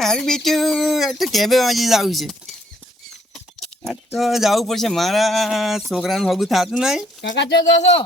મારું બેટું તો કેબે વાંચી જવું છે. આ તો જવું પડશે. મારા છોકરાનું હગું થતું નહીં. કાકા ચો જશો.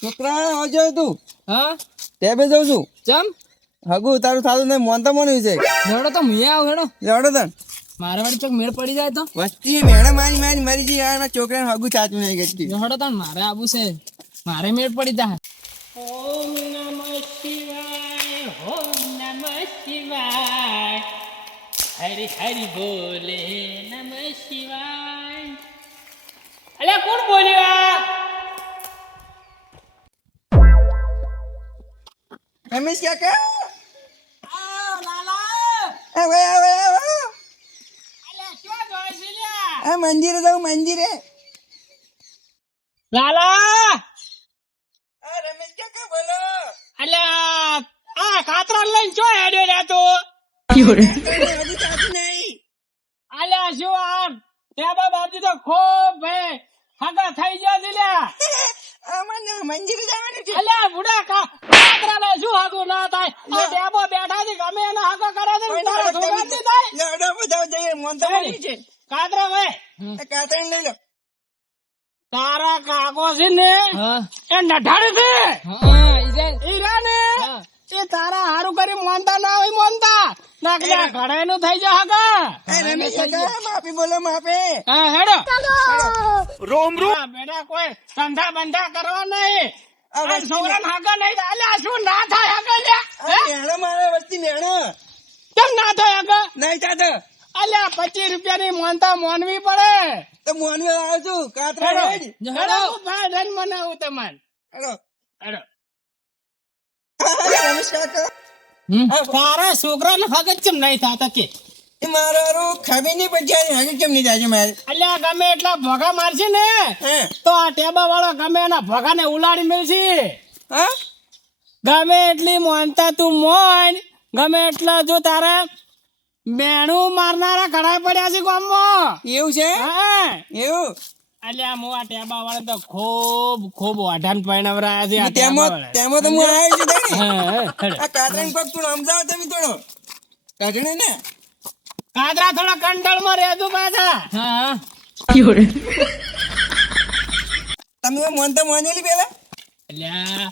છોકરા આવજો તું. હા? ટેબે જઉં છું. ચમ? હગું તારું થતું નહીં. મોનું છે. હેડો તો મુયા આવ હેડો. જવડો તન મારે વાળી ચોક મેળ પડી જાય તો. વસ્તી મેળા મારી મારી મરી જઈ આ છોકરાને હગું થતું નહીં ગઈ હેડો તો મારે આવું છે. મારે મેળ પડી જાય. ઓમ નમઃ હરિ હરિ બોલે નમ શિવાય. અલે કોણ બોલ્યો રમેશ કાકા આ લાલા. એ ભાઈ આ મંદિરે જાઉં મંદિરે. લાલા! આ રમેશ કાકા બોલો? અલ્યા આ કાતરા લઈને ચો હેડ્યો તું. શું આમ ટેબા બાપજી તો ખૂબ ભાઈ હગા થઈ ગયા છે લ્યા આ જવાનું છે અલ્યા બુડા કા કાતરાને શું હાગું ના થાય આ ટેબો બેઠા છે ગમે એને હાગો કરે છે તારા છોકરા થી થાય લડો બધા જઈએ મોનતા મોની છે કાતરા ભાઈ આ લઈ લો તારા કાકો છે ને એ નઢાડી છે. હા ઈ જાય ઈ રે ને હા. એ તારા હારું કરી મોનતા ના હોય મોનતા. નાકલા ઘડે નું થઈ જા હગા. માફી બોલો માફી. હા હેડો. રોમ રોમ. બેટા કોઈ ધંધા બંધા કરવા નહીં. વસ્તી છોકરાને હાગા નહીં થાય. અલ્યા શું ના થાય હાગા લ્યા? હે? મેણો મારે વસ્તી મેણો કેમ ના થાય હાગા? નહીં થાતો અલ્યા પચીસ રૂપિયાની મોનતા મોનવી પડે. તો માનવી આવ્યો છું કાતરા હેડો. ભાઈ રન હેડો. રમેશ છોકરા તારા છોકરાને હગત કેમ નહીં થતા કે? મારો નહીં નહીં મારે? ગમે એટલા ભોગા મારશે ને તો આ ટેબા વાળો ગમે એના ભોગાને ઉલાડી મેળશે હા? ગમે એટલી મોનતા તું મોન ગમે એટલા જો તારા મેણું મારનારા ઘણા પડ્યા છે ગામમાં. એવું છે? હા. એવું? અલ્યા હું આ ટેબા વાળા તો ખૂબ ખૂબ વાઢાન પરણવરાયા છે આ ટેબા તેમાં વાળા. તેમાં તો હું? આવ્યો છું તાણી. હા, હા, હેડો. આ કાતરાને પગ તું સમજાવો તમે થોડો. કાઢણે ને? કાદરા થોડા કંટોળમાં રહેજો પાછા. હા તમે મોન તો મોનેલી પેલા. અલ્યા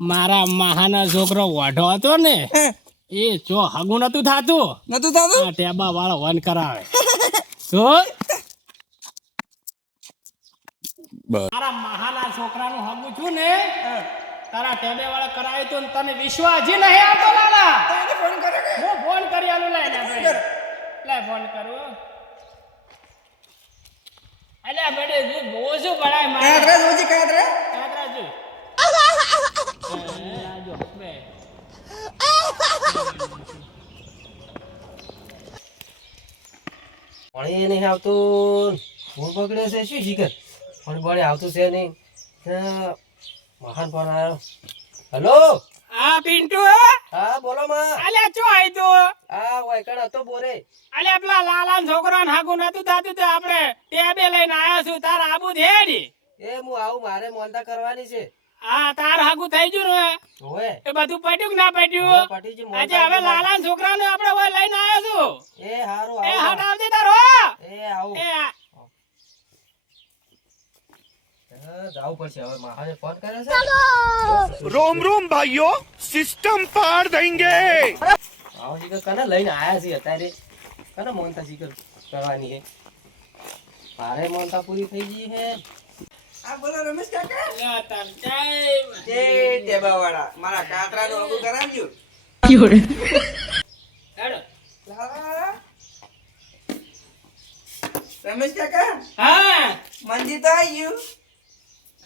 મારા મહાનો છોકરો વાઢો હતો ને એ જો હગું નતું થાતું. નતું થતું? ટેબા વાળો વન કરાવે. તો મારા મહાના છોકરાનું હગું છું ને તારા ટેબે વાળા કરાવે તો તને વિશ્વાસ હજી નહીં આવતો લાલા. ફોન કરે હું ફોન કરી આલું લાય લે ભાઈ લે ફોન કરું અલે બડે જો બહુ બડાય બળાય મારે. કાતરા જોજી કાતરા કાતરા જો હા, જો, બે. પાણી નહીં આવતું. ફોન પકડે છે શું શીખર? પાણી પાણી આવતું છે નહીં. મહાન ફોન આવ્યો. હેલો? આ પિન્ટુ હા? બોલો માં. અલ્યા ચો આઈ તું આ વાયકણ હતો બોરે. અલ્યા પેલા લાલા છોકરા હાગું નતું થતું તે આપણે ટેબે લઈને આયા છું. તાર આબુ ધેડી એ હું આવું મારે મોલતા કરવાની છે. હા તાર હાગું થઈ ગયું ને ઓય એ બધું પટ્યું કે ના પટ્યું? આજે હવે લાલા છોકરાને આપણે ઓય લઈને આયા છું એ હારું એ આવું હટાવજે તારો એ આવું એ આ- રોમ રોમ ભાઈઓ સિસ્ટમ પાર દેંગે આવો કને લઈને આયા છે અત્યારે? કને મોનતા જીગર કરવાની હે મારે મોનતા પૂરી થઈ ગઈ હે આ બોલો રમેશ કાકા. યા તમ ટાઈમ જે ટેબાવાળા મારા કાતરાનો અબુ કરાવજો. યોડે. હેડો. રમેશ કાકા હા. મંદિર તો આવી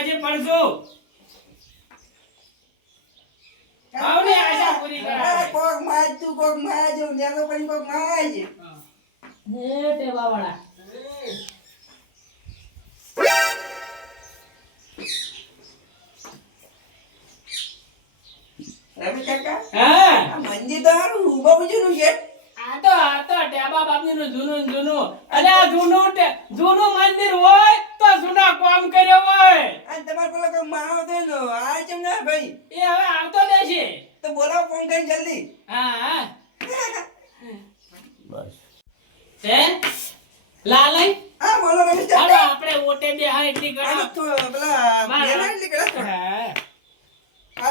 પજે પડજો ભાવની આશા પૂરી કરાવે. કોક માજ તું કોક માજ નેનો પણ કોક માજ હે ટેવાવાળા. રમેશ કાકા હા. મંદિર તો હારું ઊભા બુજુનું છે. આ તો આ તો ટેબા જૂનું જૂનું. અને આ જૂનું જૂનું મંદિર હોય તો જૂના કામ કર્યો હોય અને તમારે પેલો કોક માવો તો એનો આ ચમ ના ભાઈ એ હવે આવતો દેશે તો બોલાવો ફોન કરીને જલ્દી હા હા હે લાલય હા બોલો રમેશ હાલો કાકા આપણે ઓટે બે હા એટલી આ કરો તો પેલા મારા. બેના એટલી કડા તો. હા આ સિમ તો બીજી હો. કાકા, ત્રા ભાઈ તો યાર. આ ભાઈ મારા લાલ- રમેશ કાકા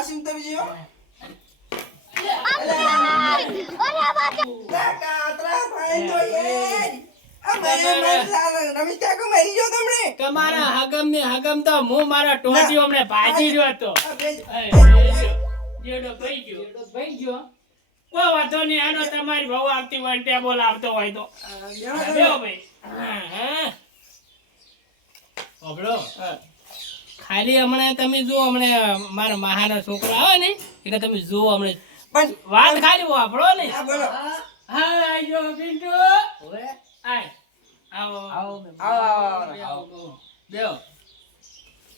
મરી ગયો તમને તમારા હગમ ને હગમ તો હું મારા ટોટીઓ હમણે ભાજી રહ્યો હતો જેડો ભાઈ ગયો. ભાઈ ગયો. કોઈ વાંધો નહીં આનો તમારી બહુ આવતી હોય ટેબલ આવતો હોય તો. ભાઈ હા. ખાલી હમણાં તમે જુઓ હમણાં મારા મહાના છોકરા આવે ને એટલે તમે જુઓ હમણાં. પણ વાત ખાલી વાપરો ને. હા બોલો. હા ઓએ પિન્ટુ. આય. આવો. આવો આવો આવો આવો બેહો.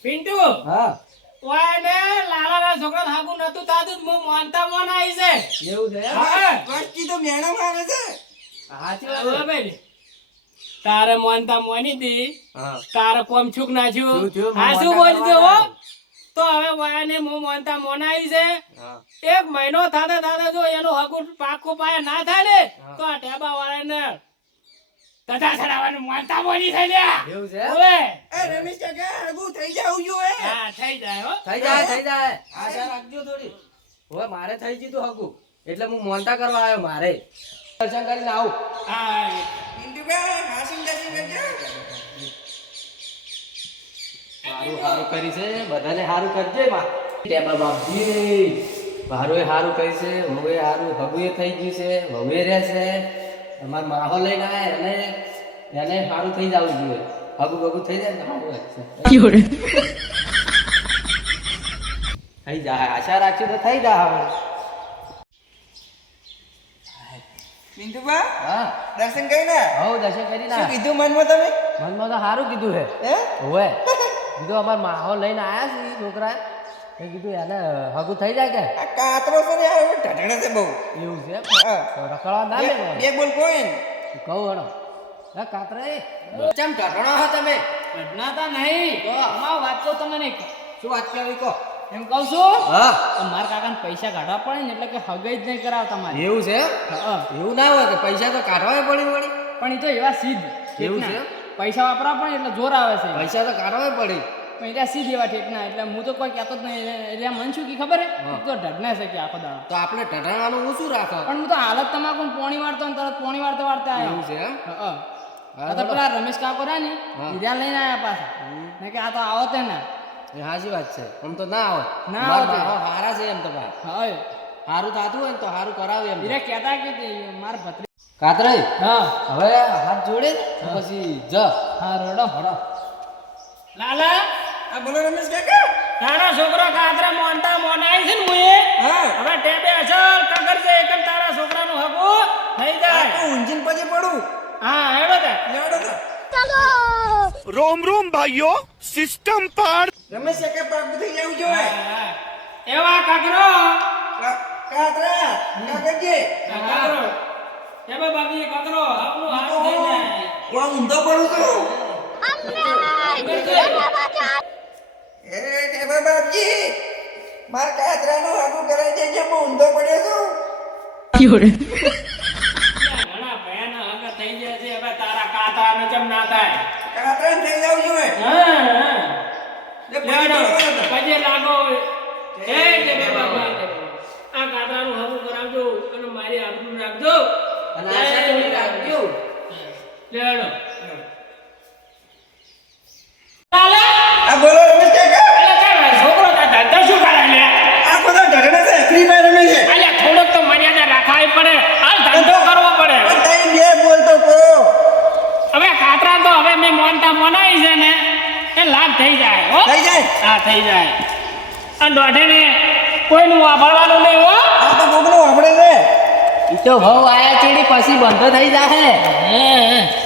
પિન્ટુ. હા. ઓય ને લાલાના છોકરા હાગું નતું તાતું હું માનતા મોન આવી છે એવું છે હા. વસ્તી તો મેણા મારે છે. હાચી વાત ભાઈ, તારે મોનતા મોની દી. તારે કોમ છૂક નાખ્યું આ શું મોનતા બોલી હો. તો હવે વાયાને હું મોનતા મોનાઈ છે. એક મહિનો થાતા થાતા જો એનો હગું પાકું પાય ના થાય ને તો આ ટેબા વાળાને તથા ચડાવવાનું મોનતા મોની થઈ લે એવું છે? હવે. એ રમેશ કાકા આગું થઈ જાવું એ હા. થઈ જાય હો. થઈ જાય થઈ જાય. આશા રાખજો થોડી. હવે મારે થઈ ગયું હગું. એટલે હું મોનતા કરવા આવ્યો મારે. દર્શન કરીને આવું. હા પિન્ટુકા હાસુમ દર્શન સારું સારું કરી છે બધાને સારું કરજે માં. ટેબા બાપજી મારું સારું કરી છે હવે સારું હગુએ થઈ ગયું છે હવે રહેશે અમાર માહો લઈને આયા એને એને સારું થઈ જવું જોઈએ. હગું બગું થઈ જાય ને સારું થઈ જાય આશા રાખશું તો થઈ જાય હવે. પિન્ટુબા હા. દર્શન કરી ને હવ દર્શન કરી શું કીધું મનમાં તમે? મનમાં તો સારું કીધું હે. હે? હોવે કીધું અમાર માહો લઈને આયા છે છોકરા એ કીધું એને હગું થઈ જાય કે? આ કાતરો છે ને યાર ઢઢડે છે બહુ. એવું છે? હા. રખડવા ના બે લે બે બોલ કોઈ કહું હણો? ના કાતરે. ચમ ઢઢણો હો તમે? ઘટનાતા નહીં તો? અમાર વાત તો તમને. શું વાત કરવી કહો? એમ કહું છું? હા. મારા કાકાને પૈસા કાઢવા પડે ને એટલે કે હગાઈ જ નહીં કરાવતા મારે એવું છે? એવું ના હોય કે પૈસા તો કાઢવા પડે વળી. પણ એ તો એવા સીધ. એવું છે? પૈસા વાપરવા પડે એટલે જોર આવે છે. પૈસા તો કાઢવા પડે. પણ એટલે સીધ એવા ઠેકના એટલે હું તો કોઈ કહેતો જ નહીં. એટલે- મન શું કે ખબર હે? તો ઢગના છે કે આખો દાડો. તો આપણે ઢઢાવાનું હું શું રાખો? પણ હું તો હાલત તમાકુ પોણી વાળતો ને તરત પોણી વાળતા વાળતા આવ્યો એવું છે? હા તો પેલા રમેશ કાકો રહ્યા ને. હીરા લઈને આવ્યા પાછા. મેં કે આ તો આવો તે ને. સાચી વાત છે. આમ તો ના આવે ના આવે. હારા છે એમ તો ભાઈ હા સારું થતું હોય ને તો સારું કરાવે એમ એટલે કહેતા કે માર ભત્રી કાતરે? હા. હવે હાથ જોડે ને પછી જ. હા રડો. હડો લાલા? આ બોલો રમેશ કાકા. તારો છોકરો કાતરે મોનતા મોનાઈ છે ને મુએ? હા. હવે ટેબે અસર કગર છે એક જ તારા છોકરાનું હકો થઈ જાય. હું ઊંઝીન પછી પડું. હા હેડો તે. રોમ રોમ ભાઈઓ સિસ્ટમ પર રમેશ કે પાક થઈ જવું જોઈએ. એવા કાકરો કાકરા કાકરજે કાકરો એ બા બાકી કાકરો આપનો હાથ લઈને વા ઊંધો પડું છું. એ એ બા બાપજી માર કાતરાનો આગુ કરાઈ દે જે ઊંધો પડ્યો છું. ક્યોડે ઘણા ભયાના હંગા થઈ જાય છે હવે તારા કાતરાને કેમ ના થાય. કાતરા થઈ જાવું જોઈએ હા હા. લે, લેડો, પડવાનો તો. લાગો કે બે બાબા આ કાતરાનું હવું કરાવજો અને મારી આબરૂ રાખજો. અને આશા રાખજો. લેડો લાલા આ બોલો રમેશ કાકા અલે કાંઈ છોકરો તાર ધંધો શું કરે લે આ બધા ઢગડા છે ફ્રી ફાયર રમે છે અલ્યા થોડોક તો મર્યાદા રાખાવી પડે હાલ ધંધો કરવો પડે પણ તમે બે બોલતો કહો હવે કાતરા તો હવે મેં મોનતા છે ને એ લાભ થઈ જાય હો. થઈ જાય? હા થઈ જાય. આ દોઢે ને કોઈનું વાપરવાનું નહીં હો. આ તો કોકનું વાપરે છે. ઈ તો ભાવ આયા ચેડી પછી બંધ થઈ જાહે.